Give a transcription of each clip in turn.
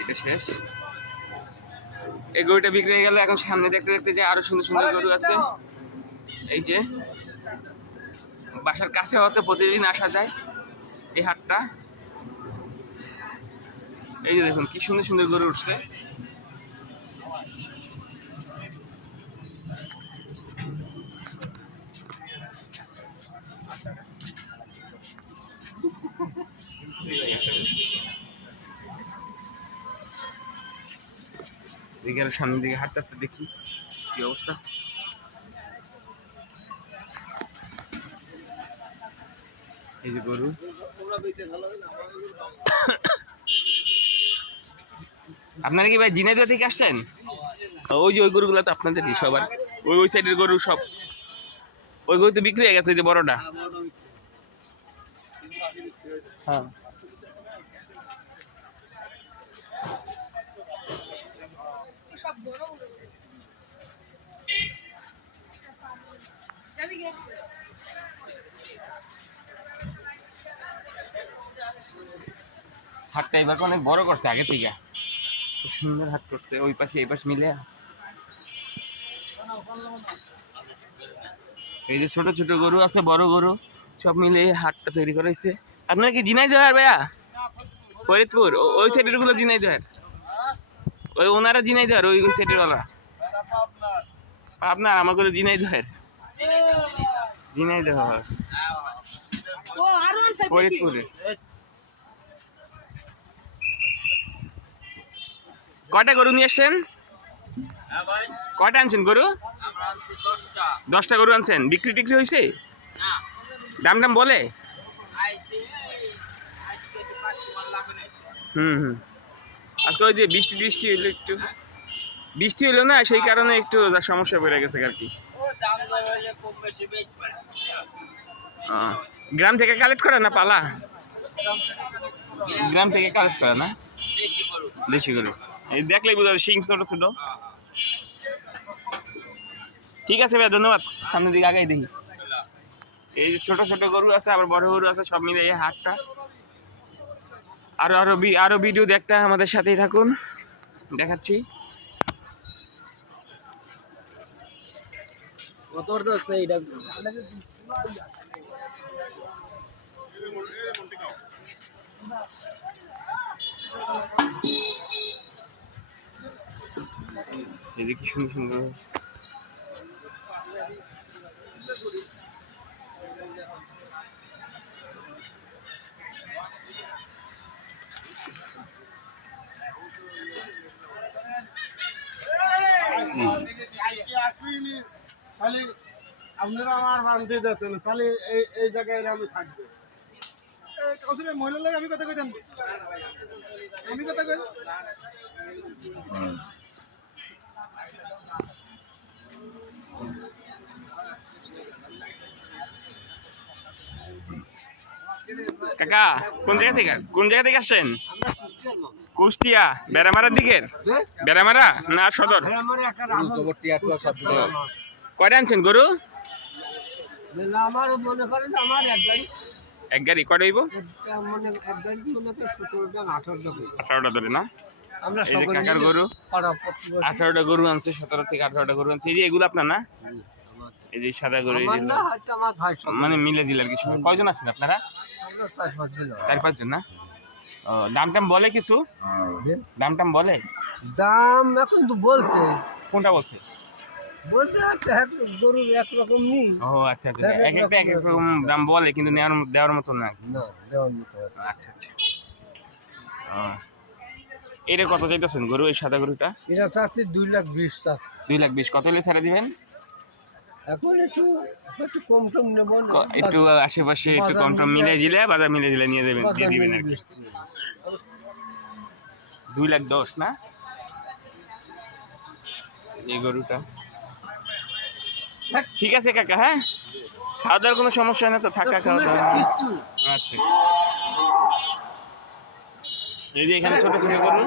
এটা শেষ। এই গরুটা বিক্রি হয়ে গেল। এখন সামনে দেখতে দেখতে যে আরো সুন্দর সুন্দর গরু আছে। এই যে বাসার কাছে হতে প্রতিদিন আসা যায় এই হাটটা। এই যে দেখুন কি সুন্দর সুন্দর গরু উঠছে। সামনের দিকে হাঁটতে হাঁটতে দেখি কি অবস্থা। এই যে গরু, আপনারা কি ভাই ঝিনাইদহ থেকে আসছেন? ওই যে ওই গরুগুলো তো আপনাদেরই সবার, ওই সাইডের গরু সব। ওই গরু তো বিক্রি হয়ে গেছে যে বড়টা। হ্যাঁ হাটটা এবার অনেক বড় করছে আগে থেকে, খুব সুন্দর হাট করছে। ওই পাশে এই পাশে মিলে এই যে ছোট ছোট গরু আছে, বড় গরু সব মিলে হাটটা তৈরি করেছে। আপনার কি ঝিনাইদহ ভাইয়া? ফরিদপুর ওই সাইডের গুলো ঝিনাইদহ, ওই ওনারা ঝিনাইদহ, ওই সাইডের ওরা আপনার আমার গুলো ঝিনাইদহের। ঝিনাইদহ ফরিদপুরের। কয়টা গরু নিয়ে আসছেন? কয়টা আনছেন গরু? 10টা গরু আনছেন। বিক্রি টিক্রি হয়েছে? দাম দাম বলে? হুম। আজকে ওই যে বৃষ্টি হইলো, একটু বৃষ্টি হইলো না, সেই কারণে একটু সমস্যা পড়ে গেছে আর কি। গ্রাম থেকে কালেক্ট করে না পালা? গ্রাম থেকে কালেক্ট করে না? দেশি গরু এই দেখলেই বোঝা যায়, শিং ছোট ছোট। ঠিক আছে ভাই, ধন্যবাদ। সামনের দিকে আগে দেখি। এই যে ছোট ছোট গরু আছে, আবার বড় গরু আছে, সব মিলে এই হাটটা। আরো ভিডিও দেখতে আমাদের সাথেই থাকুন, দেখাচ্ছি। এই যে কি সুন্দর সুন্দর আপনারা আমার বান্ধে যেতেন, তাহলে এই জায়গায় আমি থাকবো। মহিলার লাগে আমি কথা কইতাম, আমি কথা কই। কাকা কোন জায়গা থেকে আসছেন? কুষ্টিয়া বেড়ামারার দিকের? বেড়ামারা না সদর? কয়টা আনছেন গরু? আমার মনে করেন আমার এক গাড়ি কয়টা হইব? এক গাড়ি মনে করেন 18টা ধরে না? এই যে কাকার গরু 18টা গরু আনছে, 17 থেকে 18টা গরু আনছে। এই যে এগুলো আপনার না? এই যে সাদা গরু, মানে মিলে দিলেন কিছু। কয়জন আছেন আপনারা? 4-5 জন না? ও, দাম টাম বলে কিছু? দাম টাম বলে? দাম এখন তো বলছে। কোনটা বলছে? বলছে গরুর একরকম নেই। ও আচ্ছা আচ্ছা, এক একটা এক এক রকম দাম বলে, কিন্তু দেওয়ার মতো না। দেওয়ার মতো। আচ্ছা আচ্ছা। এটা কত চাইতেছেন গরু, এই সাদা গরুটা? এটা চাচ্ছে 2,20,000 চাচ্ছে। 2,20,000 কত হলে ছেড়ে দিবেন? এখন একটু কম টম নেব, একটু আশেপাশে একটু কম টম মিলে দিলে, বাজার মিলে দিলে নিয়ে দিয়ে দিবেন আর কি। 2,10,000 না এই গরুটা? ঠিক আছে কাকা, হ্যাঁ খাওয়া দাওয়ার কোনো সমস্যা না তো? থাকা খাওয়া দাওয়া আচ্ছা। এই যে এখানে ছোট ছোট গরু,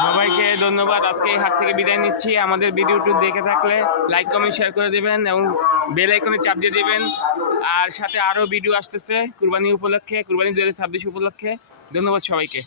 সবাইকে ধন্যবাদ। আজকে এই হাট থেকে বিদায় নিচ্ছি। আমাদের ভিডিওটি দেখে থাকলে লাইক কমেন্ট শেয়ার করে দেবেন এবং বেল আইকনে চাপ দিয়ে দিবেন। আর সাথে আরও ভিডিও আসতেছে কুরবানি উপলক্ষে, কুরবানি 2026 উপলক্ষে। ধন্যবাদ সবাইকে।